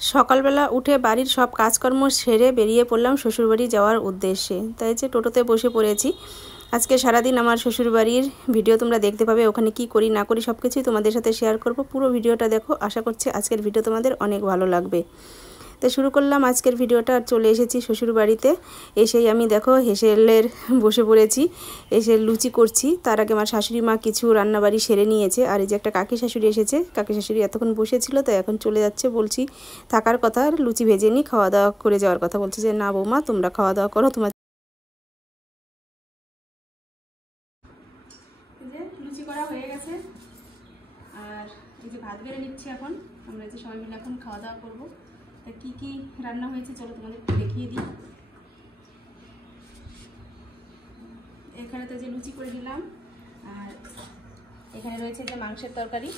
সকালবেলা উঠে বাড়ির সব কাজকর্ম সেরে বেরিয়ে পড়লাম শ্বশুরবাড়ি যাওয়ার উদ্দেশ্যে। তাই যে টোটোতে বসে পড়েছি। আজকে সারাদিন আমার শ্বশুরবাড়ির ভিডিও তোমরা দেখতে পাবে। ওখানে কি করি না করি সব কিছুই তোমাদের সাথে শেয়ার করব। পুরো ভিডিওটা দেখো, আশা করছি আজকের ভিডিও তোমাদের অনেক ভালো লাগবে। তো শুরু করলাম আজকের ভিডিওটা। আর চলে এসেছি শ্বশুরবাড়িতে। এসেই আমি দেখো হেসেলের বসে পড়েছি, এসে লুচি করছি। তার আগে আমার শাশুড়ি মা কিছু রান্নাবাড়ি সেরে নিয়েছে। আর এই যে একটা কাকি শাশুড়ি এসেছে, কাকি শাশুড়ি এতক্ষণ বসেছিল, তো এখন চলে যাচ্ছে। বলছি থাকার কথা, আর লুচি ভেজে নিই, খাওয়া দাওয়া করে যাওয়ার কথা। বলছে যে না বৌমা, তোমরা খাওয়া দাওয়া করো। তোমার লুচি করা হয়ে গেছে, আর এই যে ভাত বেড়ে নিচ্ছি এখন। আমরা যে সবাই মিলে এখন খাওয়া দাওয়া করবো। তা কী কী রান্না হয়েছে চলো তোমাদের দেখিয়ে দিই। এখানে তো যে লুচি করে দিলাম, আর এখানে রয়েছে যে মাংসের তরকারি,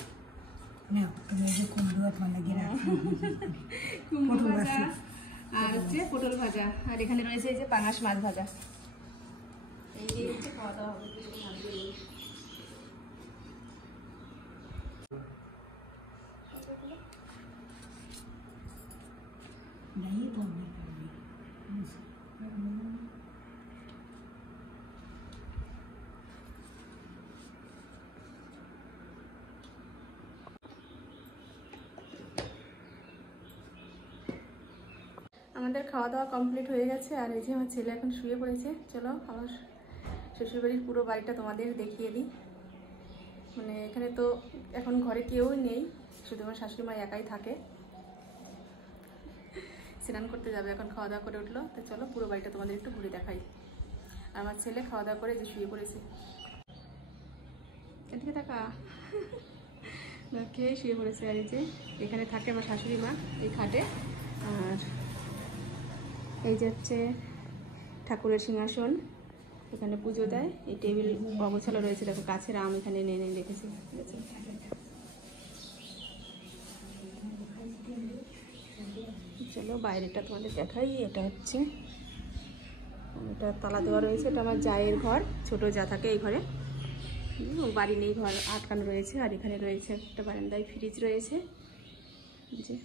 কুমড়ো ভাজা, আর হচ্ছে পটল ভাজা, আর এখানে রয়েছে এই যে পাঙাশ মাছ ভাজা। এই যে হচ্ছে খাওয়া দাওয়া হবে। আমাদের খাওয়া দাওয়া কমপ্লিট হয়ে গেছে, আর এই যে আমার ছেলে এখন শুয়ে পড়েছে। চলো আমার শ্বশুরবাড়ির পুরো বাড়িটা তোমাদের দেখিয়ে দিই। মানে এখানে তো এখন ঘরে কেউই নেই, শুধু আমার শাশুড়ি মা একাই থাকে। স্নান করতে যাবে এখন, খাওয়া দাওয়া করে উঠলো। তো চলো পুরো বাড়িটা তোমাদের একটু ঘুরে দেখাই। আর আমার ছেলে খাওয়া দাওয়া করে যে শুয়ে পড়েছে, এদিকে থাকা খেয়ে শুয়ে পড়েছে। আর এই যে এখানে থাকে আমার শাশুড়ি মা এই খাটে। আর এই যে হচ্ছে ঠাকুরের সিংহাসন, এখানে পুজো দেয়। এই টেবিল অগোছালো রয়েছে, দেখো গাছের আম এখানে এনে এনে রেখেছি। ঠিক আছে, চলো বাইরেটা তোমাদের দেখাই। এটা হচ্ছে, এটা তালা দেওয়া রয়েছে, এটা আমার জায়ের ঘর। ছোট যা থাকে এই ঘরে, বাড়ি নেই, ঘর আটকানো রয়েছে। আর এখানে রয়েছে একটা বারান্দায় ফ্রিজ রয়েছে যে।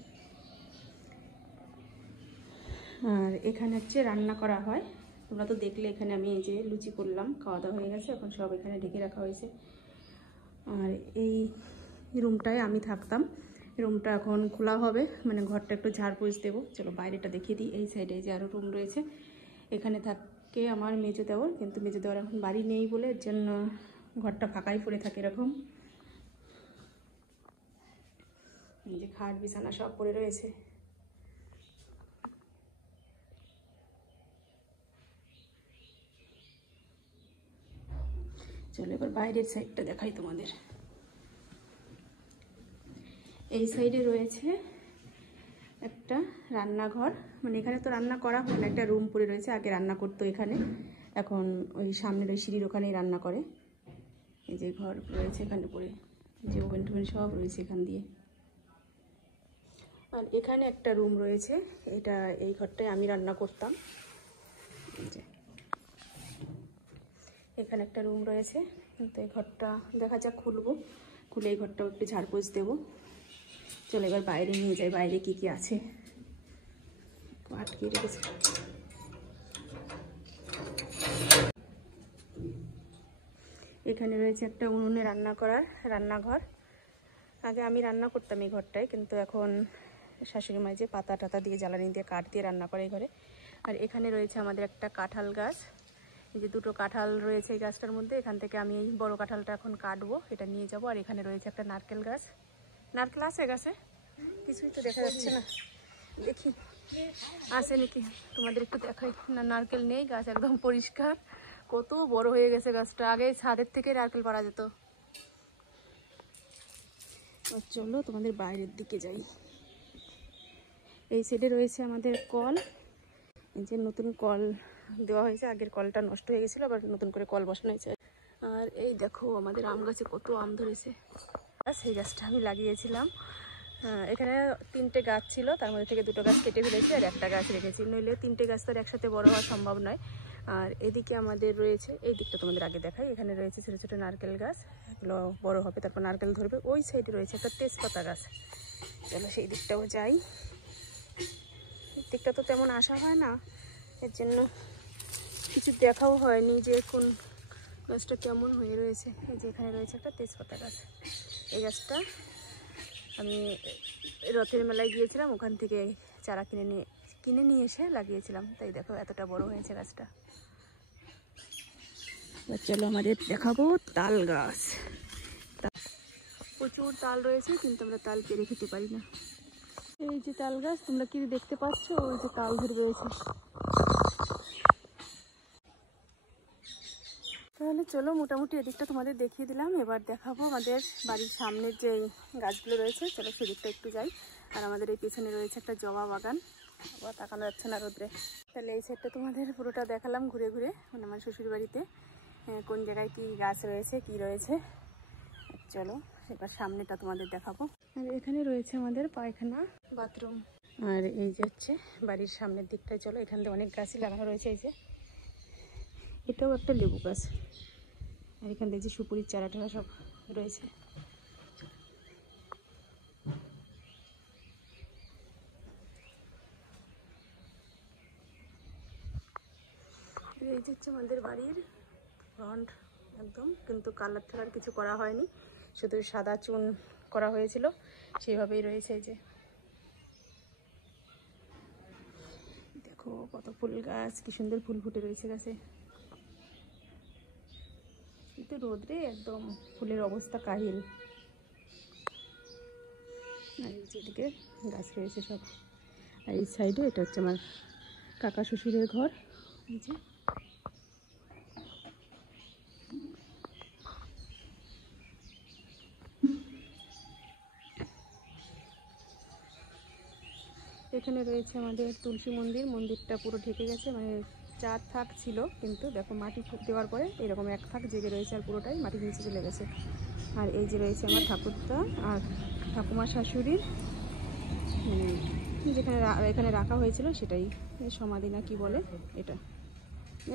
আর এখানে হচ্ছে রান্না করা হয়, তোমরা তো দেখলে। এখানে আমি এই যে লুচি করলাম, খাওয়া দাওয়া হয়ে গেছে, এখন সব এখানে ঢেকে রাখা হয়েছে। আর এই রুমটায় আমি থাকতাম, রুমটা এখন খোলা হবে, মানে ঘরটা একটু ঝাড় পোছ দেবো। চলো বাইরেটা দেখিয়ে দিই। এই সাইডে যে আরও রুম রয়েছে, এখানে থাকে আমার মেজো দেওয়ার, কিন্তু মেজো দেওয়ার এখন বাড়ি নেই বলে এর জন্য ঘরটা ফাঁকাই পড়ে থাকে এরকম। এই যে খাট বিছানা সব পড়ে রয়েছে। চলো এবার বাইরের সাইডটা দেখাই তোমাদের। এই সাইডে রয়েছে একটা রান্নাঘর, মানে এখানে তো রান্না করা হয় না, একটা রুম পড়ে রয়েছে। আগে রান্না করতো এখানে, এখন ওই সামনের ওই সিঁড়ির ওখানেই রান্না করে। এই যে ঘর রয়েছে এখানে পড়ে, যে ওভেন টোভেন সব রয়েছে এখান দিয়ে। আর এখানে একটা রুম রয়েছে, এটা এই ঘরটায় আমি রান্না করতাম। এখানে একটা রুম রয়েছে, কিন্তু এই ঘরটা দেখা যাক, খুলবো, খুলে এই ঘরটাও একটু ঝাড়পোছ দেবো। চলো এবার বাইরে নিয়ে যাই, বাইরে কি কি আছে আটকে রেখেছে। এখানে রয়েছে একটা উনুনে রান্না করার রান্নাঘর। আগে আমি রান্না করতাম এই ঘরটায়, কিন্তু এখন শাশুড়ি মা যে পাতা টাতা দিয়ে জ্বালানি দিয়ে কাঠ দিয়ে রান্না করে এই ঘরে। আর এখানে রয়েছে আমাদের একটা কাঁঠাল গাছ, এই যে দুটো কাঁঠাল রয়েছে এই গাছটার মধ্যে। এখান থেকে আমি এই বড় কাঁঠালটা এখন কাটবো, এটা নিয়ে যাব। আর এখানে রয়েছে একটা নারকেল গাছ। নারকেল আছে গাছে? কিছুই তো দেখা যাচ্ছে না, দেখি আছে নাকি, তোমাদের একটু দেখাই। না, নারকেল নেই, গাছ একদম পরিষ্কার। কত বড় হয়ে গেছে গাছটা, আগে ছাদের থেকে নারকেল পাড়া যেত। চলো তোমাদের বাইরের দিকে যাই। এই সাইডে রয়েছে আমাদের কল, এই যে নতুন কল দেওয়া হয়েছে, আগের কলটা নষ্ট হয়ে গেছিলো, আবার নতুন করে কল বসানো হয়েছে। আর এই দেখো আমাদের আম গাছে কত আম ধরেছে। সেই গাছটা আমি লাগিয়েছিলাম। এখানে 3টে গাছ ছিল, তার মধ্যে থেকে 2টো গাছ কেটে ফেলেছি, আর একটা গাছ রেখেছি। নইলে 3টে গাছ তো একসাথে বড় হওয়া সম্ভব নয়। আর এদিকে আমাদের রয়েছে, এই দিকটা তোমাদের আগে দেখাই, এখানে রয়েছে ছোটো ছোটো নারকেল গাছ, এগুলো বড় হবে, তারপর নারকেল ধরবে। ওই সাইডে রয়েছে একটা তেজপাতা গাছ, চলো সেই দিকটাও যাই। দিকটা তো তেমন আসা হয় না, এর জন্য কিছু দেখাও হয়নি যে কোন গাছটা কেমন হয়ে রয়েছে। এই যে এখানে রয়েছে একটা তেজপাতা গাছ। এই গাছটা আমি রথের মেলায় গিয়েছিলাম, ওখান থেকে চারা কিনে নিয়ে এসে লাগিয়েছিলাম। তাই দেখো এতটা বড় হয়েছে গাছটা। চলো আমাদের দেখাবো তাল গাছ। প্রচুর তাল রয়েছে, কিন্তু আমরা তাল পেরে খেতে পারি না। এই যে তাল গাছ তোমরা কি দেখতে পাচ্ছ, ওই যে তাল ধরে রয়েছে। তাহলে চলো মোটামুটি এদিকটা তোমাদের দেখিয়ে দিলাম। এবার দেখাবো আমাদের বাড়ির সামনের যে গাছগুলো রয়েছে। চলো সেদিকটা একটু যাই। আর আমাদের এই পেছনে রয়েছে একটা জবা বাগান, আবার তাকানো যাচ্ছে না রোদ্রে। তাহলে এই সাইডটা তোমাদের পুরোটা দেখালাম ঘুরে ঘুরে, মানে আমার শ্বশুর বাড়িতে কোন জায়গায় কি গাছ রয়েছে কি রয়েছে। চলো এবার সামনেটা তোমাদের দেখাবো। আর এখানে রয়েছে আমাদের পায়খানা, বাথরুম। আর এই যে হচ্ছে বাড়ির সামনের দিকটায়। চলো এখান থেকে অনেক গাছই লাগানো রয়েছে। এই যে এটাও একটা লেবু গাছ, আর এখান থেকে যে সুপুরির চারা টারা সব রয়েছে। এই যে হচ্ছে আমাদের বাড়ির ফ্রন্ট একদম, কিন্তু কালার টালার কিছু করা হয়নি, শুধু সাদা চুন করা হয়েছিল, সেইভাবেই রয়েছে। এই যে দেখো কত ফুল গাছ, কি সুন্দর ফুল ফুটে রয়েছে গাছে। কিন্তু রোদ্রে একদম ফুলের অবস্থা কাহিল। আর এই যেদিকে গাছ রয়েছে সব। আর এই সাইডে এটা হচ্ছে আমার কাকা শ্বশুরের ঘর। এই যে এখানে রয়েছে আমাদের তুলসী মন্দির। মন্দিরটা পুরো ঢেকে গেছে, মানে 4 থাক ছিল, কিন্তু দেখো মাটি দেওয়ার পরে এরকম 1 থাক জেগে রয়েছে, আর পুরোটাই মাটির নিচে চলে গেছে। আর এই যে রয়েছে আমার ঠাকুরদা আর ঠাকুমা শাশুড়ির, যেখানে এখানে রাখা হয়েছিল সেটাই সমাধি না কি বলে এটা।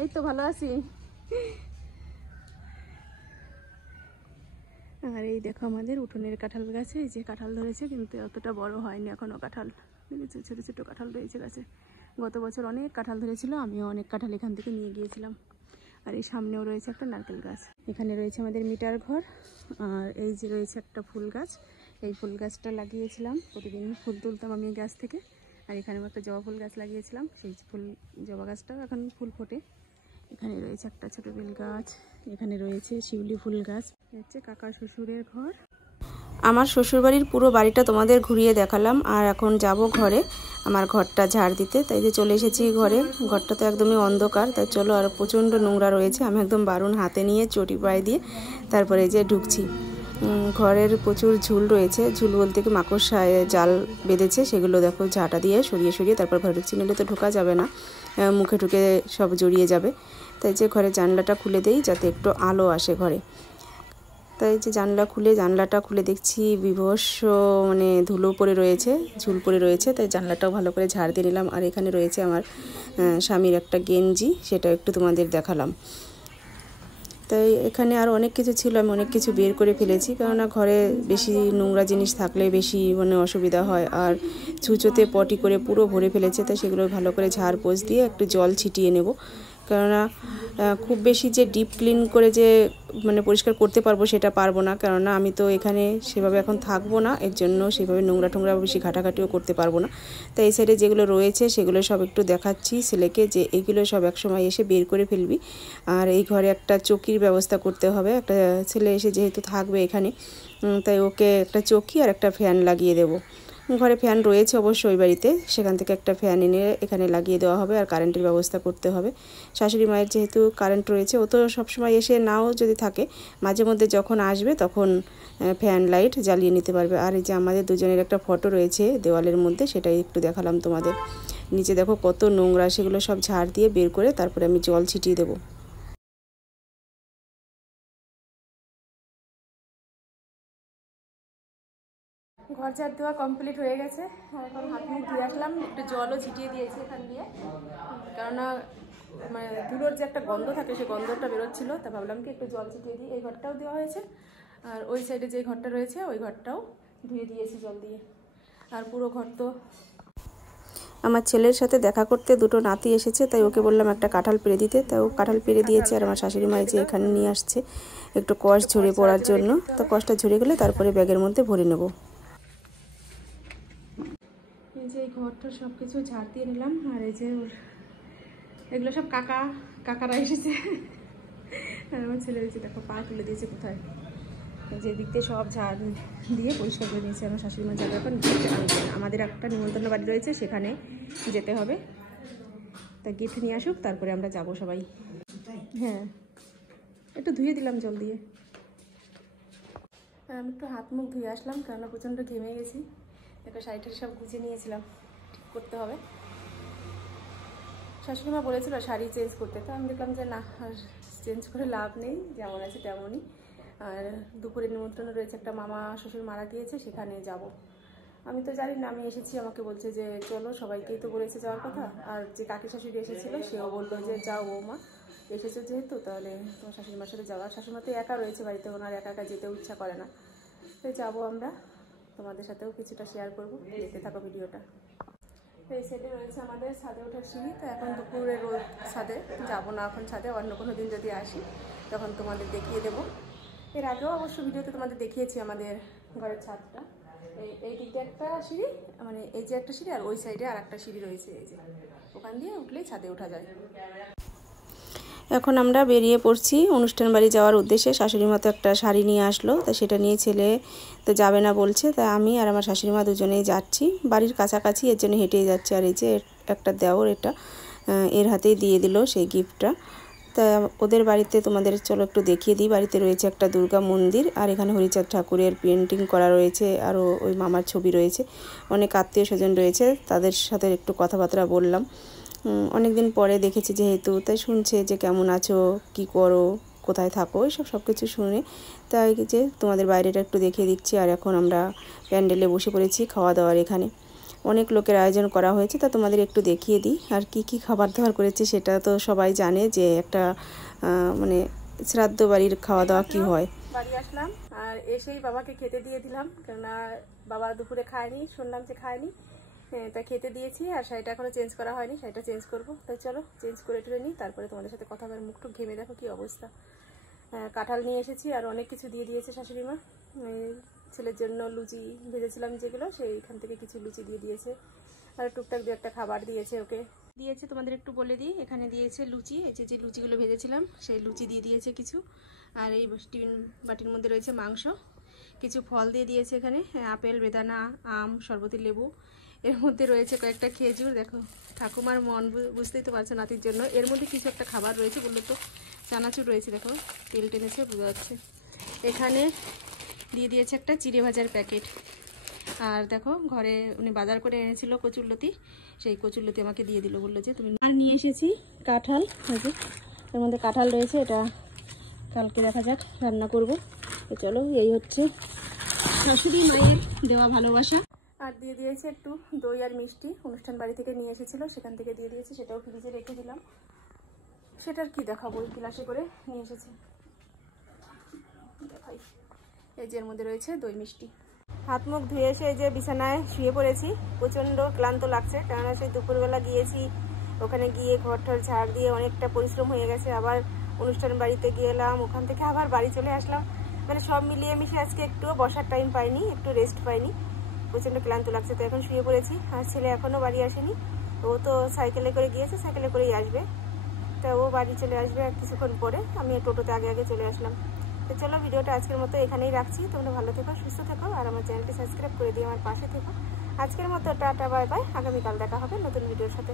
এই তো ভালো আছি। আর এই দেখো আমাদের উঠোনের কাঁঠাল গাছে এই যে কাঁঠাল ধরেছে, কিন্তু অতটা বড় হয়নি এখনো কাঁঠাল। ছোটো ছোটো কাঁঠাল রয়েছে গাছে। গত বছর অনেক কাঁঠাল ধরেছিল, আমিও অনেক কাঁঠাল এখান থেকে নিয়ে গিয়েছিলাম। আর এই সামনেও রয়েছে একটা নারকেল গাছ। এখানে রয়েছে আমাদের মিটার ঘর। আর এই যে রয়েছে একটা ফুল গাছ। এই ফুল গাছটা লাগিয়েছিলাম, প্রতিদিন ফুল তুলতাম আমি গাছ থেকে। আর এখানে একটা জবা ফুল গাছ লাগিয়েছিলাম, সেই জবা গাছটাও এখন ফুল ফোটে। এখানে রয়েছে একটা ছোট বেল গাছ, এখানে রয়েছে শিউলি ফুল গাছ। হচ্ছে কাকা শ্বশুরের ঘর। আমার শ্বশুরবাড়ির পুরো বাড়িটা তোমাদের ঘুরিয়ে দেখালাম। আর এখন যাব ঘরে, আমার ঘরটা ঝাড় দিতে। তাই যে চলে এসেছি ঘরে। ঘরটা তো একদমই অন্ধকার, তাই চলো। আর প্রচণ্ড নোংরা রয়েছে, আমি একদম বারুণ হাতে নিয়ে চটি পায়ে দিয়ে তারপরে যে ঢুকছি। ঘরের প্রচুর ঝুল রয়েছে, ঝুল বলতে কি মাকড়সায় জাল বেঁধেছে, সেগুলো দেখো ঝাঁটা দিয়ে সরিয়ে সরিয়ে তারপর ঘরে ঢুকছি। নিলে তো ঢোকা যাবে না, মুখে ঢুকে সব জড়িয়ে যাবে। তাই যে ঘরে জানলাটা খুলে দেই যাতে একটু আলো আসে ঘরে। তাই যে জানলাটা খুলে দেখছি বিভৎস মানে ধুলো পড়ে রয়েছে, ঝুল পড়ে রয়েছে। তাই জানলাটাও ভালো করে ঝাড় দিয়ে নিলাম। আর এখানে রয়েছে আমার স্বামীর একটা গেঞ্জি, সেটা একটু তোমাদের দেখালাম। তাই এখানে আর অনেক কিছু ছিল, আমি অনেক কিছু বের করে ফেলেছি, কেননা ঘরে বেশি নোংরা জিনিস থাকলে বেশি মানে অসুবিধা হয়। আর ছুঁচোতে পটি করে পুরো ভরে ফেলেছে, তাই সেগুলো ভালো করে ঝাড় পোছ দিয়ে একটু জল ছিটিয়ে নেব। কেননা খুব বেশি যে ডিপ ক্লিন করে যে মানে পরিষ্কার করতে পারবো সেটা পারবো না, কেননা আমি তো এখানে সেভাবে এখন থাকবো না, এর জন্য সেভাবে নোংরা টোংরা বেশি ঘাটাঘাটিও করতে পারবো না। তাই এই সাইডে যেগুলো রয়েছে সেগুলো সব একটু দেখাচ্ছি ছেলেকে, যে এগুলো সব একসময় এসে বের করে ফেলবি। আর এই ঘরে একটা চৌকির ব্যবস্থা করতে হবে, একটা ছেলে এসে যেহেতু থাকবে এখানে, তাই ওকে একটা চৌকি আর একটা ফ্যান লাগিয়ে দেবো। ঘরে ফ্যান রয়েছে অবশ্য ওই বাড়িতে, সেখান থেকে একটা ফ্যান এনে এখানে লাগিয়ে দেওয়া হবে। আর কারেন্টের ব্যবস্থা করতে হবে। শাশুড়ি মায়ের যেহেতু কারেন্ট রয়েছে, ও তো সবসময় এসে নাও যদি থাকে, মাঝে মধ্যে যখন আসবে তখন ফ্যান লাইট জ্বালিয়ে নিতে পারবে। আর এই যে আমাদের দুজনের একটা ফটো রয়েছে দেওয়ালের মধ্যে, সেটাই একটু দেখালাম তোমাদের। নিচে দেখো কত নোংরা, সেগুলো সব ঝাড় দিয়ে বের করে তারপরে আমি জল ছিটিয়ে দেবো। ঘর ঝাড় দেওয়া কমপ্লিট হয়ে গেছে। আর এখন হাত মুখ ধুয়ে আসলাম, একটু জলও ছিটিয়ে দিয়েছি এখান দিয়ে, কেননা মানে ধুলোর যে একটা গন্ধ থাকে সেই গন্ধটা বেরোচ্ছিলো, তা ভাবলাম কি একটু জল ছিটিয়ে দিই। এই ঘরটাও দেওয়া হয়েছে, আর ওই সাইডে যে ঘরটা রয়েছে ওই ঘরটাও ধুয়ে দিয়েছি জল দিয়ে। আর পুরো ঘর তো আমার ছেলের সাথে দেখা করতে দুটো নাতি এসেছে, তাই ওকে বললাম একটা কাঁঠাল পেড়ে দিতে, তাই ও কাঁঠাল পেড়ে দিয়েছে। আর আমার শাশুড়ি মা যে এখানে নিয়ে আসছে একটু কষ ঝরে পড়ার জন্য, তো কষটা ঝরে গেলে তারপরে ব্যাগের মধ্যে ভরে নেব। এই যে এই ঘরটা সব কিছু ঝাড় দিয়ে নিলাম। আর এই যে এগুলো সব কাকারা এসেছে। আর আমার ছেলে হয়েছে দেখো পা তুলে দিয়েছে কোথায়, যে দিক দিয়ে সব ঝাড় দিয়ে পরিষ্কার করে দিয়েছে। আমার শাশুড়ি মা যাবে এখন আমাদের একটা নিমন্ত্রণ বাড়ি রয়েছে, সেখানে যেতে হবে। তা গিফট নিয়ে আসুক, তারপরে আমরা যাব সবাই। হ্যাঁ, একটু ধুয়ে দিলাম জল দিয়ে। আমি একটু হাত মুখ ধুয়ে আসলাম, কেননা প্রচণ্ড ঘেমে গেছি। দেখো শাড়িটা সব গুছিয়ে নিয়েছিলাম, ঠিক করতে হবে। শাশুড়ি মা বলেছিল শাড়ি চেঞ্জ করতে, তো আমি দেখলাম যে না, আর চেঞ্জ করে লাভ নেই, যেমন আছে তেমনই। আর দুপুরের নিমন্ত্রণ রয়েছে, একটা মামা শ্বশুর মারা গিয়েছে, সেখানে যাব। আমি তো জানি না, আমি এসেছি, আমাকে বলছে যে চলো, সবাইকেই তো বলেছে যাওয়ার কথা। আর যে কাকি শাশুড়ি এসেছিলো সেও বললো যে যাও বৌমা, এসেছো যেহেতু তাহলে তোমার শাশুড়ি মার সাথে যাওয়া। শাশুড়ি মা তো একা রয়েছে বাড়িতে, ওনার একা একা যেতেও ইচ্ছা করে না, তাই যাবো আমরা। তোমাদের সাথেও কিছুটা শেয়ার করবো, দেখতে থাকো ভিডিওটা। এই সাইডে রয়েছে আমাদের ছাদে ওঠার সিঁড়ি। তো এখন দুপুরে রোদ, ছাদে যাবো না এখন ছাদে, অন্য কোনো দিন যদি আসি তখন তোমাদের দেখিয়ে দেবো। এর আগেও অবশ্য ভিডিওতে তোমাদের দেখিয়েছি আমাদের ঘরের ছাদটা। এই দিক দিয়ে একটা সিঁড়ি, মানে এই যে একটা সিঁড়ি, আর ওই সাইডে আর একটা সিঁড়ি রয়েছে, এই যে ওখান দিয়ে উঠলেই ছাদে ওঠা যায়। এখন আমরা বেরিয়ে পড়ছি অনুষ্ঠান বাড়ি যাওয়ার উদ্দেশ্যে। শাশুড়ি মা তো একটা শাড়ি নিয়ে আসলো, তা সেটা নিয়ে ছেলে তো যাবে না বলছে, তাই আমি আর আমার শাশুড়ি মা দুজনেই যাচ্ছি। বাড়ির কাছাকাছি, এর জন্য হেঁটেই যাচ্ছি। আর এই যে একটা দেওর, এটা এর হাতেই দিয়ে দিল সেই গিফটটা। তা ওদের বাড়িতে তোমাদের চলো একটু দেখিয়ে দিই। বাড়িতে রয়েছে একটা দুর্গা মন্দির, আর এখানে হরিচাঁদ ঠাকুরের পেন্টিং করা রয়েছে, আরও ওই মামার ছবি রয়েছে। অনেক আত্মীয় স্বজন রয়েছে, তাদের সাথে একটু কথাবার্তা বললাম। অনেক দিন পরে দেখেছি যেহেতু, তাই শুনছে যে কেমন আছো, কি করো, কোথায় থাকো, এইসব সব কিছু শুনে তাই যে তোমাদের বাইরেটা একটু দেখিয়ে দিচ্ছি। আর এখন আমরা প্যান্ডেলে বসে পড়েছি খাওয়া দাওয়ার। এখানে অনেক লোকের আয়োজন করা হয়েছে, তা তোমাদের একটু দেখিয়ে দিই। আর কি কি খাবার দাবার করেছি সেটা তো সবাই জানে, যে একটা মানে শ্রাদ্ধ বাড়ির খাওয়া দাওয়া কি হয়। বাড়ি আসলাম আর এসেই বাবাকে খেতে দিয়ে দিলাম, কেননা বাবা দুপুরে খায়নি, শুনলাম যে খায়নি, তা খেতে দিয়েছি। আর শাড়িটা এখনও চেঞ্জ করা হয়নি, শাড়িটা চেঞ্জ করবো। তাই চলো চেঞ্জ করে টুরে নিই, তারপরে তোমাদের সাথে কথা বলে। মুখটুক ঘেমে দেখো কি অবস্থা। কাঁঠাল নিয়ে এসেছি, আর অনেক কিছু দিয়ে দিয়েছে শাশুড়ি মা। ছেলের জন্য লুচি ভেজেছিলাম যেগুলো, সেইখান থেকে কিছু লুচি দিয়ে দিয়েছে। আর টুকটাক দু একটা খাবার দিয়েছে, ওকে দিয়েছে। তোমাদের একটু বলে দিই, এখানে দিয়েছে লুচি, এই যে লুচিগুলো ভেজেছিলাম সেই লুচি দিয়ে দিয়েছে কিছু। আর এই টিফিন বাটির মধ্যে রয়েছে মাংস, কিছু ফল দিয়ে দিয়েছে এখানে, আপেল, বেদানা, আম, শরবতি লেবু। এর মধ্যে রয়েছে কয়েকটা খেজুর। দেখো ঠাকুমার মন, বুঝতেই তো পারছো নাতির জন্য। এর মধ্যে কিছু একটা খাবার রয়েছে, বললো তো চানাচুর রয়েছে, দেখো তেল টেনেছে, বোঝা যাচ্ছে। এখানে দিয়ে দিয়েছে একটা চিড়ে ভাজার প্যাকেট। আর দেখো ঘরে উনি বাজার করে এনেছিল কচুরলতি, সেই কচুরলতি আমাকে দিয়ে দিল, বললো যে তুমি। আর নিয়ে এসেছি কাঁঠাল, এর মধ্যে কাঁঠাল রয়েছে, এটা কালকে দেখা যাক রান্না করব। তো চলো, এই হচ্ছে শাশুড়ি মায়ের দেওয়া ভালোবাসা। আর দিয়ে দিয়েছে একটু দই আর মিষ্টি, অনুষ্ঠান বাড়ি থেকে নিয়ে এসেছিলো, সেখান থেকে দিয়ে দিয়েছে, সেটাও ফ্রিজে রেখে দিলাম। সেটার কি দেখাবো, গ্লাসে করে নিয়ে এসেছে, দেখাই। এই যে এর মধ্যে রয়েছে দই মিষ্টি। হাত মুখ ধুয়ে এসে এই যে বিছানায় শুয়ে পড়েছি। প্রচণ্ড ক্লান্ত লাগছে, কেননা সেই দুপুরবেলা গিয়েছি, ওখানে গিয়ে ঘর টর ঝাড় দিয়ে অনেকটা পরিশ্রম হয়ে গেছে। আবার অনুষ্ঠান বাড়িতে গেলাম, ওখান থেকে আবার বাড়ি চলে আসলাম, মানে সব মিলিয়ে মিশে আজকে একটুও বসার টাইম পাইনি, একটু রেস্ট পাইনি, প্রচণ্ড ক্লান্ত লাগছে। তো এখন শুয়ে পড়েছি। আর ছেলে এখনও বাড়ি আসেনি, ও তো সাইকেলে করে গিয়েছে, সাইকেলে করেই আসবে। তা ও বাড়ি চলে আসবে আর কিছুক্ষণ পরে, আমি টোটোতে আগে আগে চলে আসলাম। তো চলো, ভিডিওটা আজকের মতো এখানেই রাখছি। তোমরা ভালো থেকো, সুস্থ থেকো, আর আমার চ্যানেলটি সাবস্ক্রাইব করে দিয়ে আমার পাশে থেকো। আজকের মতো টাটা, বাই বাই। আগামীকাল দেখা হবে নতুন ভিডিওর সাথে।